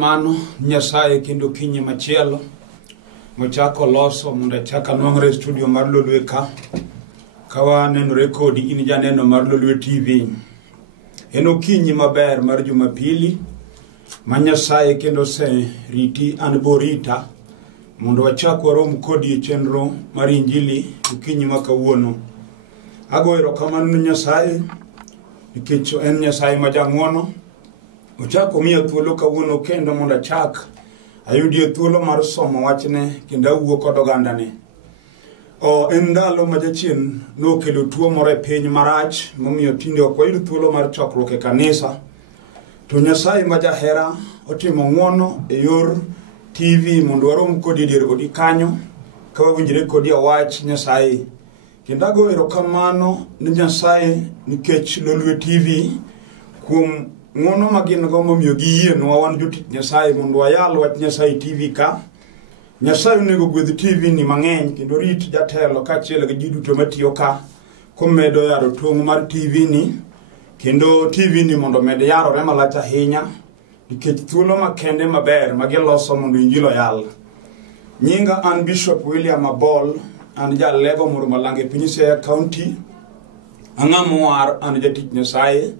erokamano Nyasaye kendo kinyi machielo mochako loso mondo achaka nwang're studio mar Lolwe kawa nenore kodi in janeno mar Lolwe TV. En okinyi maber mar Jumapili ma Nyasaye kendo se riti an borita mondo wachak warom kodi e chenro mar Injili okinyi ma kawuono. Ago erokamano Nyasaye nikech en Nyasaye ma jang'wono. Ochako miya thuolo kawuono kendo mondo achak ayudie thuolo mar somo wachne kendo awuo kod ogandane. En ndalo ma jachien nokelo tuo moro e piny marach momiyo tinde ok wayud thuolo mar chokruok e kanisa. To Nyasaye ma jahera otimo ng'wono e yor TV mondo warom kodi dier odi kanyo ka wawinjre kodi wach Nyasaye. Kendo ago erokamano ni Nyasaye nikech Lolwe TV kuom ng'wono magin go momiyo giyienwa wan jotich Nyasaye mondo wayal wach Nyasaye TV ka. Nyasaye onego gwedh TV ni mang'eny kendo rit jatelo kaachiel gi ji duto matiyo ka komedo yaro tong' mar TV ni kendo TV ni mondo med yarore malach ahinya nikech thuolo makende maber magiloso mondo Injili oyal. Nyinga an Bishop William Abol, an jalego moro malange piny Siaya County. Ang'amuar an jatich Nyasaye.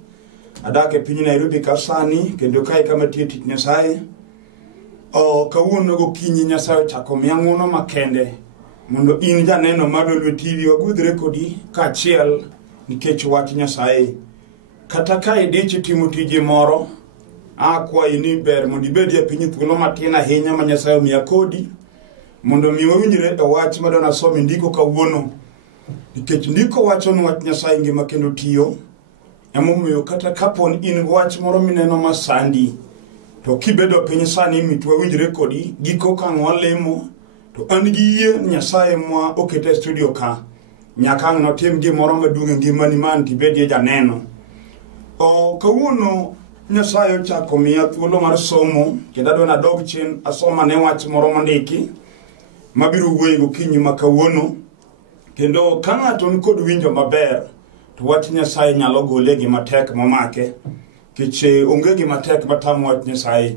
Adak e piny Nairobi kasani kendo kae kama tiyo tich Nyasaye. Kawuono gokinyi Nyasaye ochako miya ng'wono makende mondo in janeno mar Lolwe TV wagudhre kodi kaachiel nikech wach Nyasaye. Kata ka idich timo tije moro akwayi ni ber mondo ibed e piny thuolo matin ahinya ma Nyasaye omiya kodi mondo mi wawinjre e wach madona somo ndiko kawuono nikech ndiko wacho ni wach Nyasaye ngima kendo tiyo. Emomiyo kata kapon in wach moro mineno masandi to kibedo piny sani mitwa winjre kodi giko ka ng'walemo to an gi yie Nyasaye mwa okete studio ka nyaka ang' notim gimoro maduong' e ngimani man tibedie janeno. Kawuono Nyasaye ochako miya thuolo mar somo kendo adwa nadog chien asoma ne wach moro mondiki mabiro wuoyo gokinyi ma kawuono kendo ka ng'ato ni kod winjo maber to wach Nyasaye nyalo gole gima tek momake kiche onge gima tek matamo wach Nyasaye.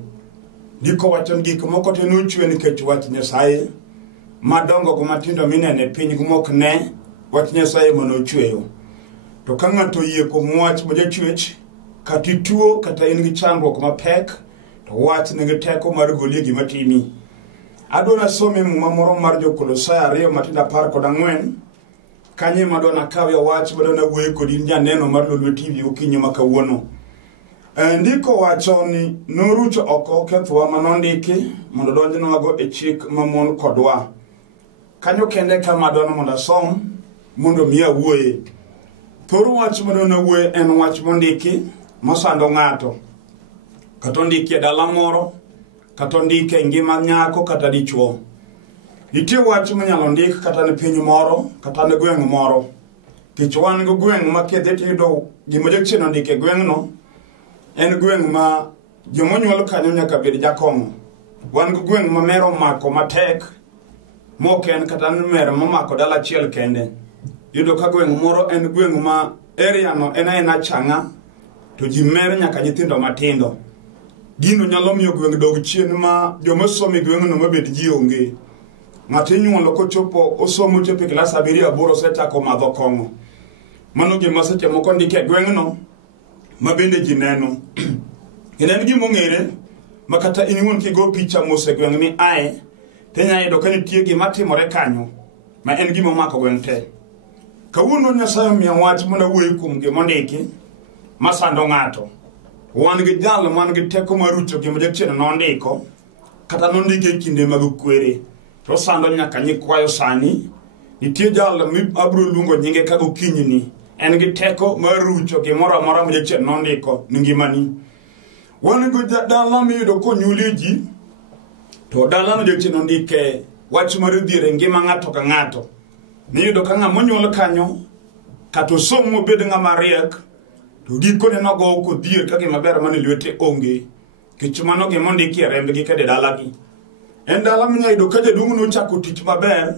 Ndiko wacho gik moko te nochwe nikech wach Nyasaye madongo go matindo minene piny gumok ne wach Nyasaye monochweyo. To ka ng'ato yie kuom wach mojachwech kata tuo kata in gi chandruok mapek to wach nigi teko mar gole gima timi. Adwa some muma moro mar Jo-Kolosai 2:14 kanye madona kawe wach madona wuoyo kodi janeno mar Lolwe TV okinyi ma kawuono. Ndiko wacho ni norucho oko kethowa manondiki mondo donjnwago e chik mamon kodwa. Kanyo kende kama adona mondo asom mondo miya wuoye. Thoro wach madona wuoye en wach mondiki masando ng'ato. Kata ondiki e dala moro, kata ondiki e ngima nyako kata dichuo. Nitie wach manyalo ndik kata ne piny moro kata ne gweng' moro. Kech wan go gweng' ma kedhe tiyudo gima jachien ondike e gweng'no en gweng' ma jomonyuol kanyo nyaka bed jakong'o. Wan go gweng' ma mero mako matek mok en kata mero mamako dala achiel kende. Yudo ka gweng' moro en gweng' ma area no en aena chang'a to ji mer nyaka nyithindo matindo. Gino nyalo miyo gweng' dog chien ma jomosomo e gweng'no mabed ji onge. Ng'ato inyuolo kochopo osomo chopo e klas 7-8 osechako madho kong'o. Mano gima seche moko ndike e gweng'no ma bende ji neno. En gima ong'ere ma kata in iwuon kigo picha mos e gweng' mi ae tinya yudo ka nitie gima timore kanyo ma en gima omako gweng' te. Kawuono Nyasaye omiya wach mondo awuoyo kuom gima ondiki masando ng'ato. Wan gi jal man gi teko mar rucho gima jachien nondiko kata nondike e kinde mag kwere. To sando nyaka nyikwayo sani. Nitie jal mi abro luongo nyinge ka gokinyi ni en gi teko mar rucho gimoro amora ma jachien nondiko ni ngimani. Wan go dala miyudo konyulie ji to dala no jachien nondike wach mar dhier ngima ng'ato ka ng'ato. Niyudo ka ng'ama onyuol kanyo kata somo bed ng'ama riek to gikone nogo kodhier ka gima ber mane lwete onge kech mano gima ondiki e rembgi kede dalagi. En dala minyayudo ka jaduong' nochako tich maber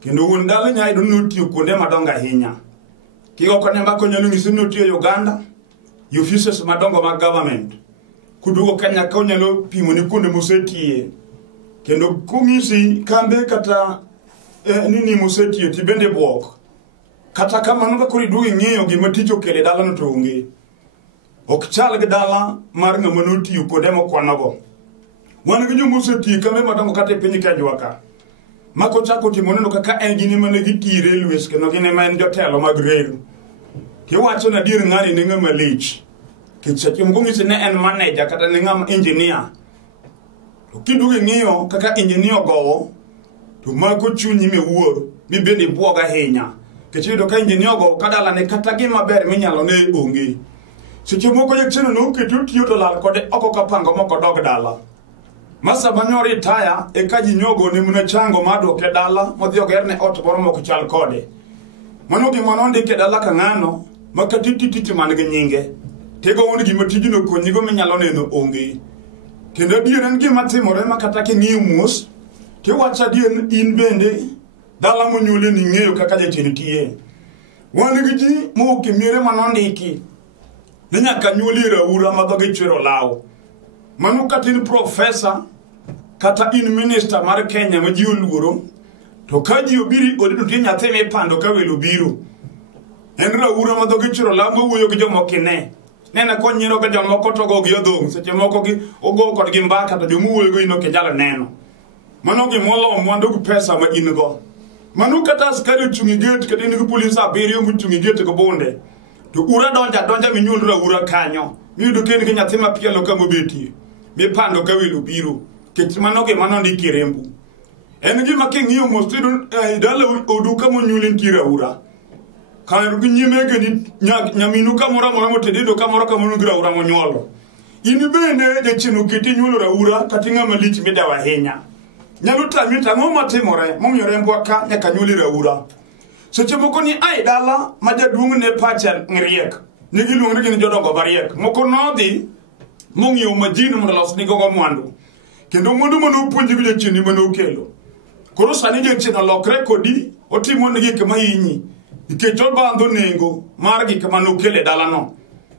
kendo wuon dala nyayudo notiyo kuonde madongo ahinya. Kigo kone mbako nyalo ng'isi notiyo Uganda, offices madongo mag government. kudugo kanyaka onyalo pimo ni kuonde mosetie kendo kumisi kambe kata nini mosetie tibende buok kata kamano ka kori dugi ng'iyo gima tich okele dala no to onge ok chal gi dala mar ng'ama notiyo kuonde mokwanogo. Wan gi joma osetie kambe madongo kata e piny Kenya ka mako chako timo neno kaka en gini mane gitire Lwes kendo gine ma en jotelo mag reru tiwacho na dier ng'ani ne ng'ama lich kiseche moko ng'isi ne en manager kata ne ng'ama engineer to kidugi ng'iyo kaka engineer gowo to mako chunyi miwuor mibende buoga ahinya kichido ka engineer gowo kadala ne kata gima ber minyalo ne onge seche moko yecheno no keto tiyo to lal kode oko kapango moko dog dala masa banyori taya e kaji nyogo ne muna chango madoke dala modhi ogerne ot moro moko chal kode mano gima nondike dala ka ng'ano makatititi man gi nyinge tego woni gima tijino konyigo minyalo neno onge kendo adier en gima timore makata king'iyo mos tiwacho adier in bende dala monyuole ni ng'eyo kaka jatend tiye. Wan gi ji moke miere manondiki ne nyaka nyuoli raura madhoge chwero law mano kata in professor kata in minister mar Kenya ma ji oluoro to ka ji obiri odido tie nyathi mipando ka welo biro en raura madhoge chwero law mawuoyo gi jomoko ne nena konyiero ga jomoko to go gi odong seche moko gi ogo kod gi mbaka to jomuoyo go ino kenjalo neno mano gi molo mwandu gi pesa ma in go mano kata askari chungi gate kata in gi police abiriyo muchungi gate go bonde to ura donja minyuol raura kanyo miyudo ken gi nyathi ma pielo ka mobetie mipando ka welo biro kech mano gi mano ndiki rembu en gima king'iyo mostido dala oduka monyuoli ntie raura kan gi nyime gani nyaminu kamora mora motedido kamora kamoro gira ura monyolo in bende jachino kiti nyuolo raura kati ng'ama lich midawa hinya nyalo tami tang'o matimore momiyo rembwa ka nyaka nyuoli raura seche moko ni ai dala ma jaduong' ne pacha ngriek nigi luongre gin jodongo bariek moko nodhi mong'iyo majini mondo los nigogo mwandu kendo mwandu manopuonji go jachini manokelo koro sani jachino lokre kodi otimo ne gik mahinyi nikech obandho nengo mar gik manokele dala no.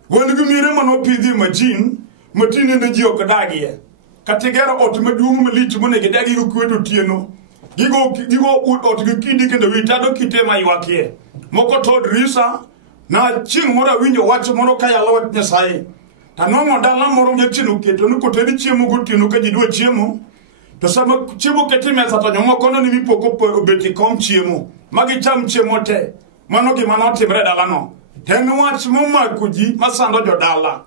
Wan gi miere manopidhi majin matine ne ji ok dagie kata gero ot maduong' malich monego dagi go kwedo tieno gigo ot gi kidi kendo witado kite maywakie moko to drisa na chieng' moro awinjo wach moro ka yalo wach Nyasaye tanong'o dala moro jachino keto ni kotedi chiemo gotieno ka ji dwa chiemo to sama chiemo keti mesa to jomoko no ni mipoko obeti kom chiemo magi cham chiemo te mano gima notimre dala no ten wach momako ji masando jodala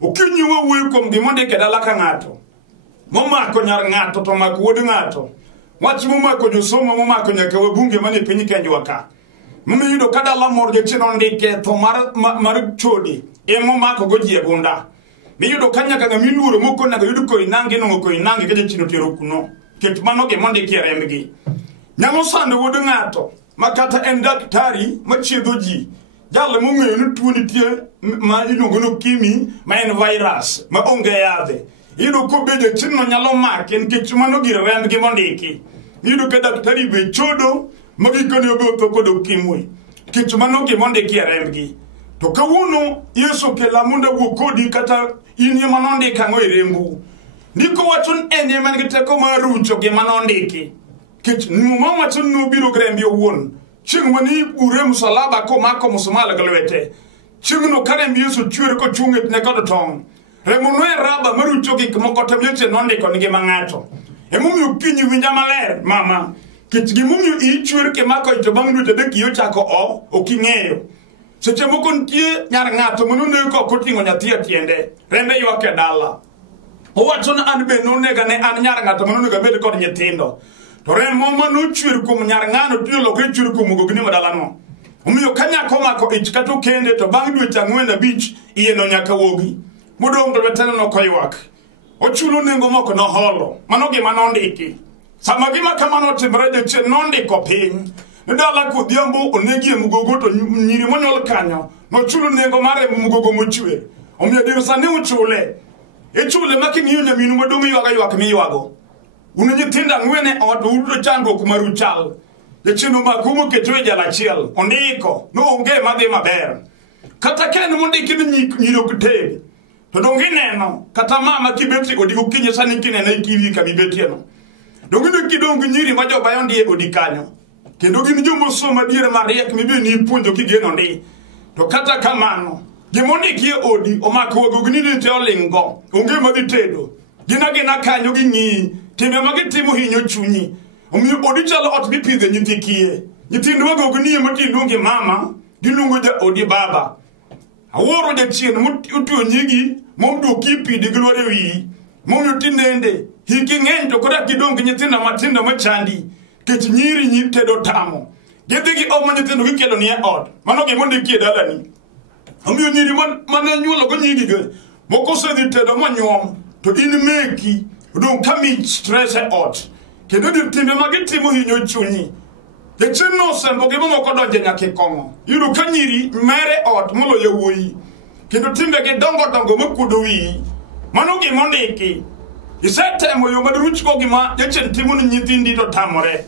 okinyi wawuoyo kuom gimondike dala ka ng'ato momako nyar ng'ato to mako wuod ng'ato wach momako josomo momako nyaka wabunge mane piny Kenya ka miyudo ka dala moro jachino ndike tho mar chode emomako go ji e gunda miyudo ka nyaka ng'ama iluoro moko naga yudo koinange nong'o koinange ka jachino tero kuno ket mano gimondike e rembgi nyalo sando wuod ng'ato makata en daktari machiedho ji jalo mong'eyo ni tuo nitie ma iluongo ni ukimwi ma en virus ma onge yadhe iyudo kobedo chino nyalo make nikech mano gir rembgi mondiki iyudo ka daktari be chodo magikoni obetho kod ukimwi nikech mano gimondiki e rembgi to kawuono Yesu kela mondo wuo kodi kata in ema nondika ng'o e rembu ndiko wacho ni en ema nigi teko mar rucho gima nondiki kech mama wacho ni obiro grembi owuon chieng' mani ure msalaba komako musumala gi lwete chieng' no ka rembi Yesu chwer kochung'e ne kod tong' remo no e raba marucho gik moko te Yesu nondiko ni gima ng'ato emomiyo kinyi winja maler mama kech gimomiyo ichwer ke mako to bang' dweche adek yo chako oking'eyo seche moko nitie nyar ng'ato monone ko koting'o nyathi e tiende rembe ywak e dala owacho ni an be nonega ne an nyar ng'ato mononega bed kod nyithindo to remo manochwer kuom nyar ng'ano tiyo lokre chwer kuom ogogni madala no omiyo ka nyako mako ich kata kende to bang' dweche 4-5 iye no nyaka wogi modong' to lwetene no koywak ochulo nengo moko noholo mano gima nondiki sama gima kamano timre jachien nondiko piny ni dala kodhiambo onegie mugogo to nyiri monyuol kanyo nochulo nengo mar mugogo mochwer omiyo dir sani ichule making'iyo nyaminu madong' ywak miywago uno nyithindo 4 e ot uyudo chandruok maru chal jachien omako moketo e jala achiel ondiko no onge madhi maber kata ken mondiki ni nyiri ok ted to dongi neno kata mama kibeti odi gokinyi sani kinene ikiwi ka bibeti no dongi no kidongi nyiri ma joba yondi e odi kanyo kendo gin jomo soma diere mariek mibi ni puonjo kigeno ndi to kata kamano gimondi kie odi omako gogni ni te olingo onge magi tedo gina kanyo gingi timbe magi timo hinyo chunyi omi odi chalo ot bipidhe nyithi kie nyithindo gogni moti luonge mama gilungo ja odi baba aworo ja chien mutu nyigi momdo kipi de glore wi momyo tinende hiki ng'eny to kora kidongi nyithindo matindo machandi kech nyiri nyi tedo tamo gidhigi omo nyithindo gikelo ni e ot mano gimondi kie dalani omiyo nyiri mana nyuolo go nyigi ge moko sedhi tedo monyuom to in meki dong kami stress e ot kendo di timbe magitimo hinyo chunyi no sembo gibo moko donje nyake kongo yudo ka nyiri mere ot molo yawuoyi kendo timbe ge dongo makudo wi mano gimondiki isetemo yo madruchko gima jachen timo ni nyithindi to tamore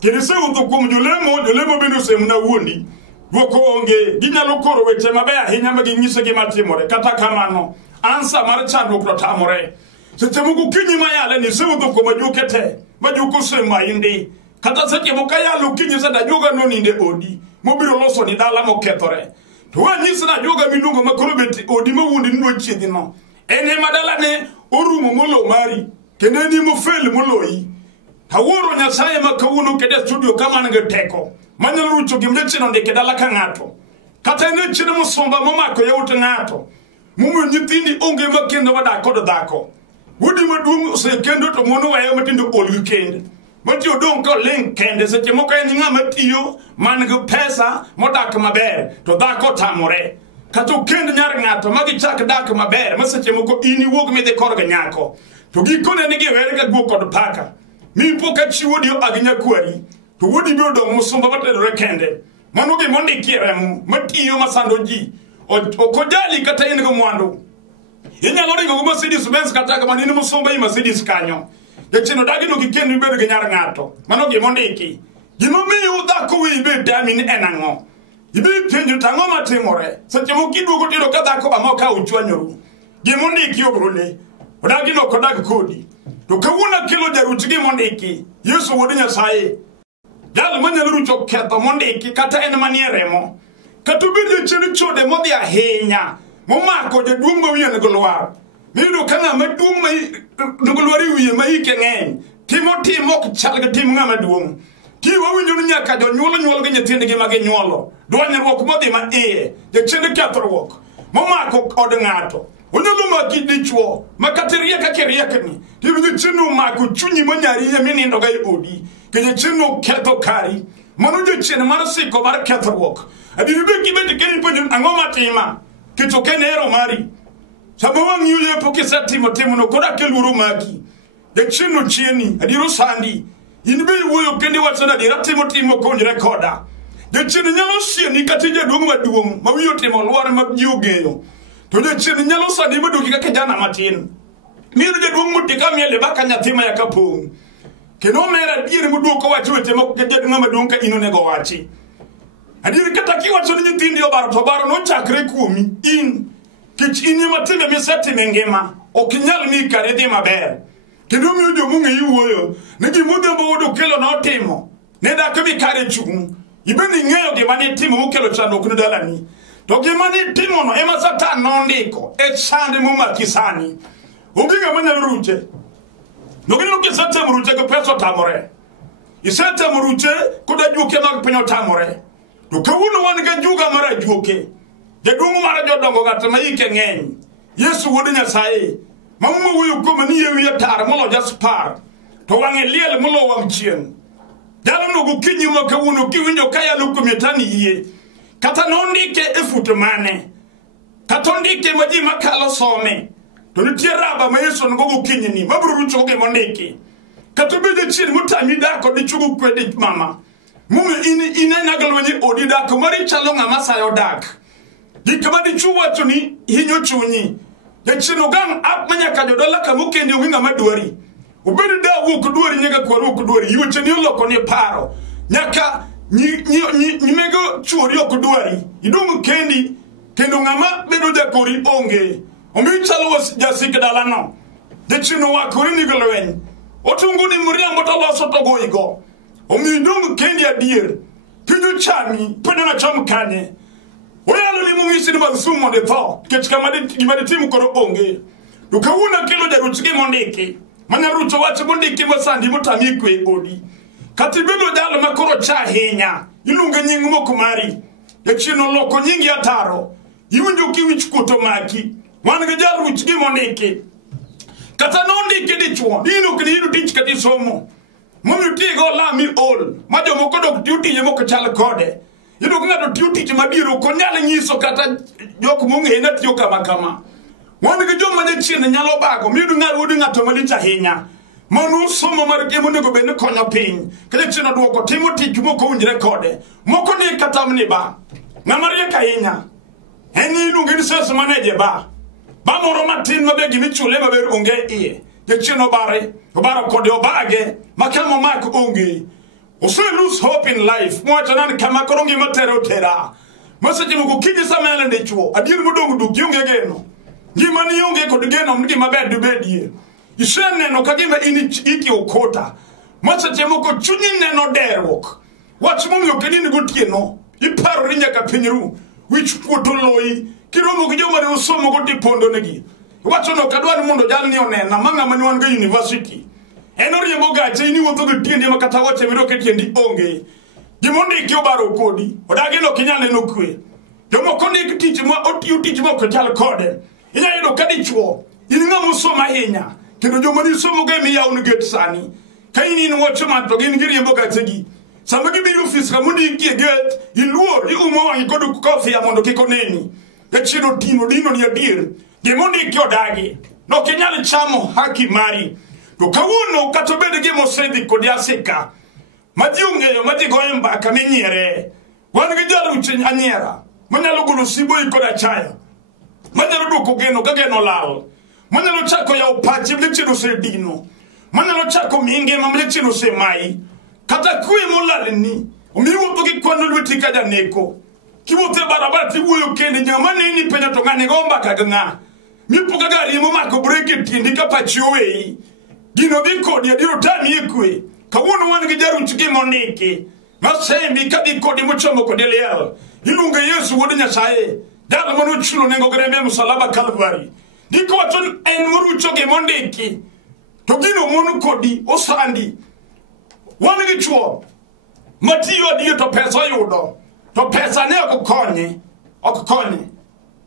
kendo sewuotho kuom jolemo bende osemna wuondi Woko onge ginyalo koro weche mabe ahinya ma ginyise gima timore kata kamano ansa mar chandruok to tamore seche moko kinyi mayale ni sewuotho kuom ajukete majuko semaindi kata seche moko yalo kinyi sada juga no ninde odi mobiro loso ni dala mokethore to wanyisi na juga miluongo makoro beti odi mawundi no chiedhi no ene madala ne orumo molo mari kendo ni mo fel moloyi taworo nyasaye makawuno kede studio kama nge teko manyalo rucho gimje chino ndeke dala ka ngato kata ne chino musomba momako yauta ngato mumu nyithindi onge makendo wadako do dhako wudi maduong se kendo to mono wayo matindo all weekend matio don ko link kende se chemo ka ni ngama tiyo man go pesa modak maber to dhako tamore kato kendo nyar ngato magi chak dak maber maseche moko ini wuog me de korga nyako to gikone ni gewere ka guok kod paka mi poka chiwo dio aginya kwari to wodi bi odong musumba batedore kende mano ge mondi kierem matiyo masando ji okojali kata in go mwandu inyalo ringo go Mercedes Benz kata kama ni musumba i Mercedes kanyo yachino dagi no gikenu bedo ge nyar ngato mano ge mondi ki gino mi uda ko wi be damin enango ibi tenju tango matimore seche mo kiduogo tiro kada ko amoka uchwanyoru ge mondi ki obrole odagi no kodag kodi to kawuna kilo jarutigi mondiki Yesu wodi Nyasaye dal manyalo rucho ketho mondiki kata en manieremo katubiri chiri chode modi ahenya momako je duong mawiye ne golwar mido kana maduong mai ngolwari wiye mai keng'eny timo chalga tim ngama duong ki wawinjo nyaka jo nyuolo ge nyithindgi mage nyuolo dwanyruok modi ma iye je chende kethruok momako od ng'ato Unyalo maki dichwo makatiria ka keriekni tibi chinu maku chunyi manyari ya minindo gai odi kije chinu ketho kari manu je chene marasiko mar ketho wok adiri beki beti keni ponyo angoma tima kito kene ero mari sababu nyuye poki satimo timo no koda keluru maki je chinu chieni adiru sandi inbe wuyo kende watsana dira timo konj rekoda je chinu nyalo sieni katije duong maduong mawiyo timo lwar mabjiugeyo to je chini nyalo sadi maduki ka kijana matin miru je duong mutika miele baka nyathima ya kapung keno mera diere muduko wachi wete moko ke ngama duong ka ino nego wachi adiri kata ki wacho ni nyithindi obaro to baro no chakre kuomi in kich ini matinde misati mengema okinyal mi kare di maber kendo mi ojo munge iwuoyo ne gimudembo wodo kelo no timo ne da ko bi kare chung ibeni ng'eyo gima ni timo mokelo chandruok ne dalani to gimani timo no ema Satan nondiko e chande mumakisani ugiga manya ruche nogini ukisete muruche ko peso tamore isete muruche kuda juke mag penyo tamore to kawuno wan ga juga mara juke jadungu mara jodongo gata ma yike ng'eny Yesu wodi Nyasaye mamu wuyo ko mani yewi tar molo jaspar to wange liel molo wang chien dalo no gukinyi mo kawuno kiwinjo kaya lukumetani yie kata nondike efuto mane kata ndike maji makalo some to nitieraba ma Yesu ngogo kinyini maburu choge mondiki kata bede chini mutami dako de chugu kwedi mama mume ina nagalwani odi dako mari chalonga masayo dak dikamadi chuwa tuni hinyo chunyi ya chino gang ap manya kajodola kamukendi winga madwari ubedi da wuku duari nyega kwa wuku duari yuche ni loko ni paro nyaka nyimego chuori okudwari idungu kendi kendo ngama bedo jakori onge Omi chalo jasik dalano. De chino wa korini golwen. Otungu ni muriam botalo soto goigo. Omi ndungu kendi adir. Pidu chami, pwede na chamu kanye. Oyalo ni mungisi ni mazumo de tho. Kechika maditimu koro onge. Dukawuna kilo de ruchigi mondiki. Manya rucho wachi mondiki masandi mutamikwe odi. Katibido jalo makoro cha henya. Ilunga nyingu mokumari. Ya chino loko nyingi ataro. Iwunjo kiwich kutomaki. Wanga jalo ruchigi mondiki. Kata nondiki dichwo. Ino kini hidu dich kati somo. Mumi utigo la mi ol. Majo mokodo kutiuti nye moko chala kode. Ino kinga do tiuti chimabiro. Konyale nyiso kata joku mungu hena tiyo kama. Wanga jo maje chine nyalo bago. Miudu nga udu nga tomalicha henya. Manu somo marike mungu bende konya ping. Kaya chino duwako timoti kumoko unjire kode. Moko ni katamni ba. Nga marike henya. Heni inu ngini sasa maneje ba. Ba moro matin mabegi michule maberi unge iye. Ye chino bare. Obara kode obage. Makamo mako unge. Uso lose hope in life. Mwacha nani kama korongi matero tera. Masa jimuku kiji samele ndichuo. Adiru mudungu du kiunge geno. Ngimani yunge kodugeno mnigi mabedu bedie. Ishene no kagima ini iki okota. Masa jimuku chuni neno derwok. Wachimumi yokenini gutie no. Iparo rinya kapinyiru. Which kutoloi. Kiromo kijomari usomo guti pondo negi. Wachono kadwani mundo jani nionena. Manga maniwanga university. Enori mboga chini woto gutiendi makata wache miroke tiendi onge. Gimondi kyo baro kodi. Odageno kinyane no kwe. Yomo kondi kitich mo otich mo kotala kode. Inya yido kadichwo. Ininga musoma henya. Kendo jomani somo gemi ya unuget sani. Kaini inu wacho mato gini ngiri mboga tegi. Samagi biru fiska mundi ikie get. Iluo iumo wangi kodu kukofi ya mondo kiko neni. Yachino dino ni yadir. Gimondi kyo dagi. No kinyale chamo haki mari. Kawuno katobede gemo sedi kodiasika. Majiunge yo majigoye mbaka minyere. Wange jalo uchenya anyera. Manyalo gulu sibo ikoda chaya. Manyalo duko geno kageno lal. Manyalo chako ya upachi mlichino se dino. Manyalo chako minge mamlichino se mai. Kata kui molalini. Umiwo toki kwano lwiti kaja neko. Kiwote barabara tibuyo kene nyamane ini penya tongane gomba kaganga. Mipo kagari mumako breki tindika pachiowei. Gino biko dia diro tami ikwe. Kawuno wange jaru chiki monike. Masembi kadi kodi muchomo kodeliel. Ilunga Yesu wodinya sae. Dala manu chulo nengo grembe musalaba Calvary. Diko waton en muru choke mondike. To gino monu kodi osandi. Wange chuo. Matiyo dio to pesa yudo. To pesa ne okukonye. Okukonye.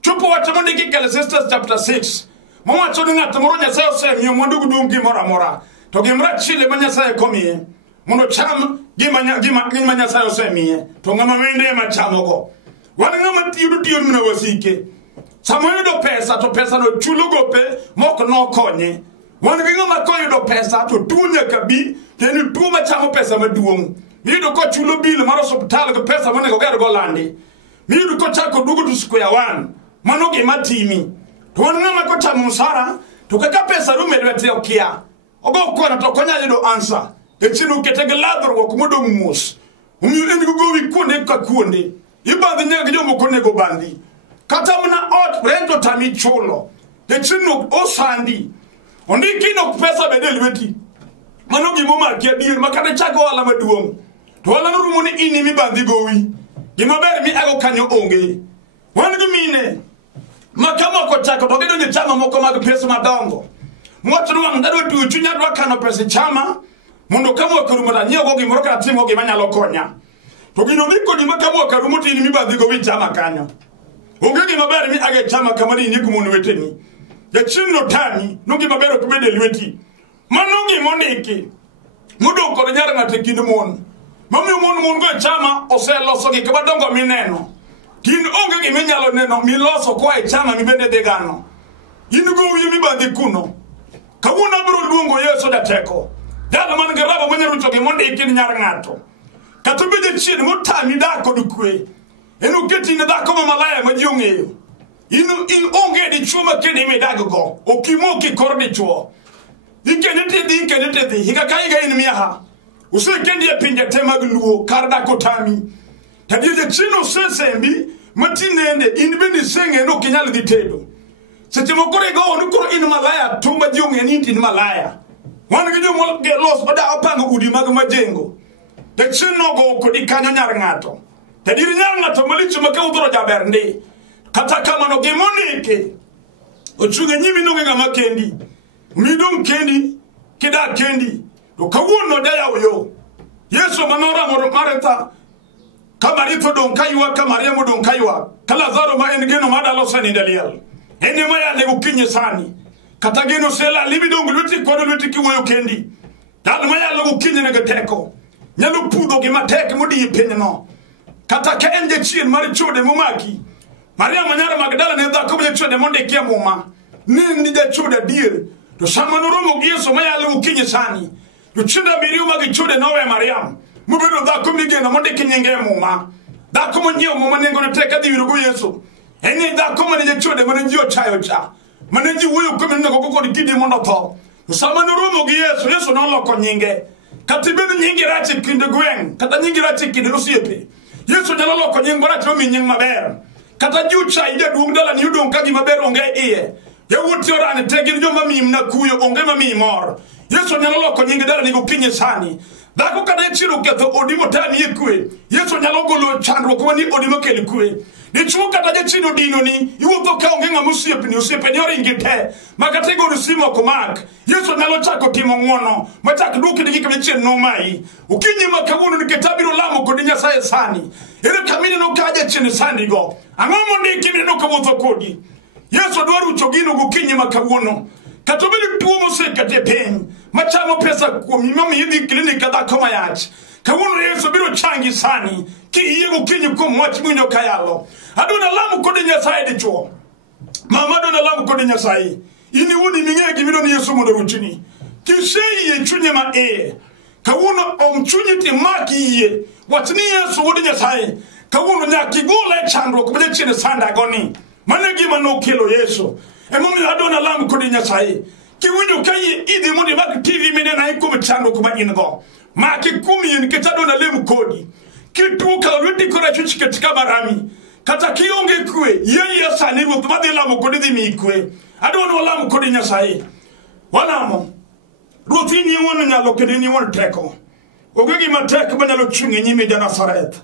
Chupo watamondike Ecclesiastes chapter 6. Mwa choni ngata moronya sayo se miyo mwandugu dungi mora. To gimra chile manya sayo komie. Mono cham gimanya sayo se miye. To ngama wende machamogo. Wani ngama tiyo mna wasike. Samoyo do pesa to pesa no chulo gope moko no konye. Wani ngama konye do pesa to tunya kabi. Teni tu machamo pesa maduong. Miyo ko chulo bile maro sopitala ko pesa mwane ko gare go landi. Miyo ko chako dugu to square one. Manoge matimi. Tuwana ngama kocha musara, tukaka pesa rume lwete okia. Ogo kwa tokonya lido ansa. Echinu ketege ladro wakumudo mumus. Umyulendi gugowi kunde kwa kunde. Ibandi nyaga jomo kunde go bandi. Kata muna ot rento tami cholo. Echinu osandi. Ondikino kupesa bedeli weti. Manogi muma kia dir makade chako wala maduong. Tuwala nurumuni ini mi bandi gowi. Gimabere mi ago kanyo onge. Wani mine. Makama kwa chako togedo nye chama moko magu pesa madongo. Mwatu wang dadu tu uchunya dwa kano pesa chama. Mundo kama wakarumata nye wogi moroka na timu wogi manya lokonya. Togido viko di makama wakarumuti ini miba dhigo vi chama kanyo. Ungegi mabere mi age chama kamari niku munu weteni. Ya chino tani nungi mabere kubede liweti. Manungi mondiki. Mudo ukoro nyara ngatekini monu. Mami monu kwe chama ose losoki kabadongo mineno. Kini onge minyalo neno miloso kwa chama mibende degano. Inugo uye mibandi kuno. Kawuna bro luongo Yesu da teko. Dala man garaba mwenye ruchoke monde ikini nyara ngato. Katubede chini mutami dako dukwe. Enu keti ni dako mamalaya majionge yo. Inu onge di chuma kene me dago. Okimo ki kordi chuo. Ikenete di. Hikakaiga inu miyaha. Usue kendi ya pinja tema guluo. Karda kotami. Tadiye chino sesembi. Matinende inibindi senge no kinyali ditedo. seche moko rego onu koro in malaya tumba jiong en in malaya wan gi jomo ge los oda opango udi mag majengo te chino go ko di kanyo nyar ngato te dir nyar ngato malicho make udro jaber ndi kata kamano gimonike ochunge nyimi no nga makendi midong kendi kida kendi to kawuno da yawo Yesu manora moro mareta kamarito don kaiwa kamariamo don kaiwa kala zaro ma en geno madalo sani daliel ene maya ne ukinye sani kata geno sela libido ngluti kodo luti kiwoyo kendi dal maya lo ukinye ne gateko nyalo pudo gi mateke mudi penye no kata ka enje chien mari chode mumaki Maria manyara Magdala ne da ko be chode monde kia muma ni de chode dir to samano romo Yesu maya lo ukinye sani to chinda biriu magi chode nowe Mariam mubedo da ko mige na monde kinyenge muma da ko monyo muma nengo na teka di rugo Yesu eni da ko mane chode mane jio chayo cha mane ji wuyo ko mene ko di kidi mondo to samano romo gi Yesu no lo ko nyinge katibe nyinge rachi kinde gwen kata nyinge rachi kinde rusiepe Yesu nyalo lo ko nyinge bara to mi nyinge maber kata jucha ide duong dala ni udong kagi maber onge iye ya wuti ora ne tegin jo mami mna kuyo onge mami mor Yesu nyalo lo ko nyinge dala ni gokinye sani dako kada chiro ketho odimo tani yekwe Yesu nyalo golo chandro ko ni odimo kelikwe ni chuo kata chino dino ni iwuotho ka onge ngamusiep ni osiepe ni oringi te makate go rusimo ko mak Yesu nyalo chako timo ngono machak duki ni kike chien no mai ukinyi makawuno ni ketabiro lamo kodi Nyasaye sani ere kamini no kaje chien sani go angomo ni kimi no ko wuotho kodi Yesu dwaru chogino gukinyi makawuno katobeli tuo moseka te pen machamo pesa kwa mimi yidi klinika da koma yachi kawuno Yesu biro changi sani ki iye gukinyi ko mwachi mwinyo kayalo adona lamu kodi Nyasaye de chuo mama dona lamu kodi Nyasaye ini wuni mingegi biro ni Yesu mondo ruchini kisei ye chunye ma kawuno omchunyi ti maki ye watini Yesu wudi Nyasaye kawuno nyaki gole chandro kubele chine sanda goni manegi mano kilo Yesu emomi adona lamu kodi Nyasaye kiwinyo kayi idi mundi maki TV mine na ikume chandro kuma ingo maki kumi yin kitadona lemu kodi kituka luti kora chuchi katika marami kata kionge kwe yeye sani wo tubade lamu kodi di mikwe adona lamu kodi Nyasaye wanamo rutini wona nyalo kedini wona teko ogegi mateko banyalo chunge nyime ja Nazareth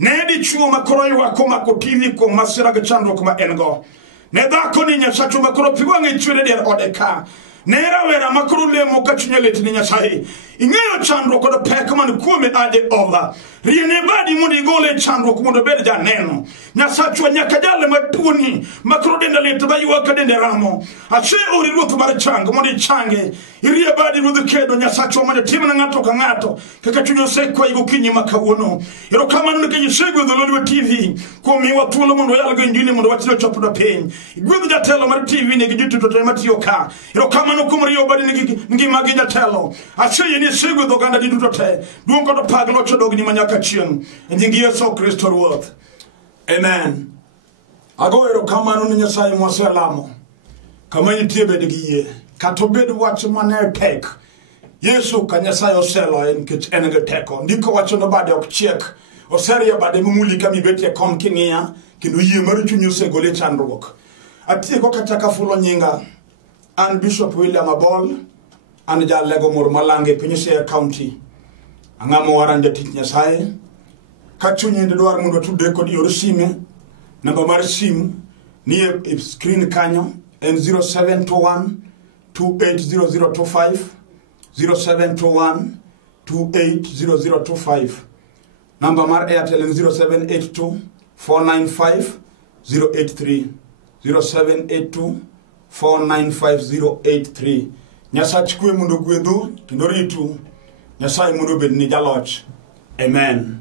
nedi chuo makoro yuwa koma ko TV ko masira ga chandro kuma engo ne da ko ni Nyasaye makoro pigwa ngi chwede der odeka nera wera makoro le mo kachunya leti ni Nyasaye ingeyo chandro ko do peko man kuome ade over riene badi mundi gole chandro ko mondo bede ja neno Nyasaye chwa nyakajale matuni makoro denda leti ba yuwa kadende ramo ache ori ruto bar chango mundi change irie badi rudo kedo Nyasaye chwa mane timna ngato ka ngato kaka chunyo sekwa igo kinyi makawuno ero kama nuke yisegwe dolo TV ko mi watulo mundo yalgo ndini mundo watilo chopu do pen igwe ja telo mar TV ne gijitu to matio ka ero kama no kumri yo badi ngi magi ja telo ache ni segwe do ganda didu to te duon ko do paglo chodo ni manyaka chien ngi Yesu Kristo ruoth amen ago ero kama no Nyasaye mo selamo kama yitie bedgiye katobed wach mane tek Yesu ka Nyasaye oselo en kech enga teko ndiko wacho no bade ok chiek oseria bade mumuli kami betie kom kingia kendo yie mar chunyo segole chandruok atie ko kataka fulo nyinga an Bishop William Abol an jalego mor malange Pinisia County angamo waranja tich Nyasaye ka chunyi dwar mundo tudde kod yor sime namba mar sim ni e screen kanyo en 0721 280025 0721 280025 number mar Airtel 0782 495 083 0782 495 083 Nyasaye kwe mundo gwedu kindoritu Nyasaye mundo bed ni jaloch amen